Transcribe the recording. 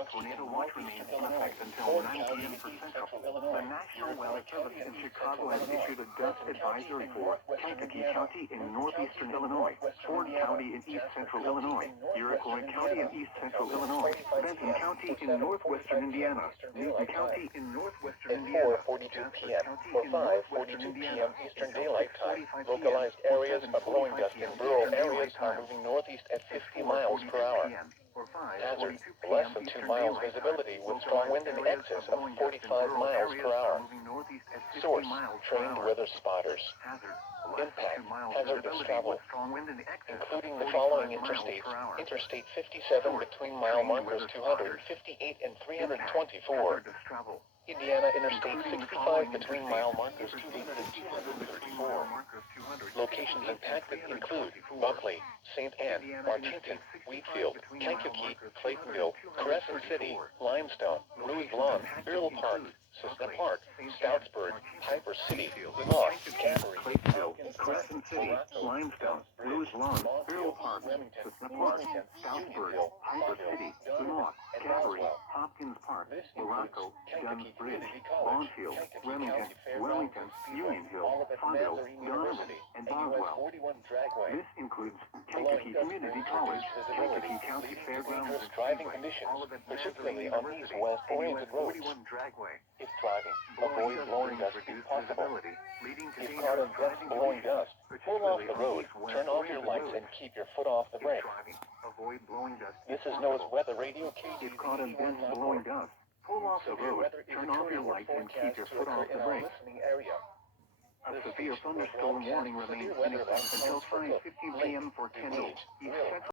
A tornado watch remains in effect until 9 p.m. for Central. The National Weather Service in Chicago has issued a dust advisory for Kankakee County in northeastern Illinois, Ford County in east central Illinois, Iroquois County in east central Illinois, Benton County in northwestern Indiana, Newton County in northwestern Indiana, 4:42 p.m. For 5:42 p.m. Eastern Daylight Time, localized areas of blowing dust in rural areas are moving northeast at 50 miles per hour. Hazard, less than 2 miles visibility with strong wind in excess of 45 miles per hour. Source, trained weather spotters. Impact, hazardous travel, including the following interstates. Interstate 57 between mile markers 258 and 324. Indiana Interstate 65 between mile markers 200 and 234. Locations impacted include Buckley, St. Anne, Martinton, Wheatfield, Kankakee, Claytonville, Crescent City, Limestone, Louis Blanc, Earl Park, Cessna Park, Stoutsburg, Piper City, Moss, Camry, Claytonville, Crescent City, Limestone, Louis Blanc, Earl Park, Cessna Park, Stoutsburg, Piper City, Moss, Camry, Hopkins Park, Morocco, Dunn's Bridge, Bondfield, Remington, Wellington, Union Hill, Fondale, Donovan, and Boswell. This includes Kankakee Community College, Kankakee County Fairgrounds, dangerous driving conditions, particularly on these west-oriented roads. If driving, avoid blowing dust if possible. If caught in dense blowing dust, pull off the road, turn off your lights, and keep your foot off the brake. This is NOAA's Weather Radio KD. If caught in dense blowing dust, pull off the road, turn off your lights, and keep your foot off the brake. A severe thunderstorm warning remains in effect until 5:15 p.m. for Kendall, East Central.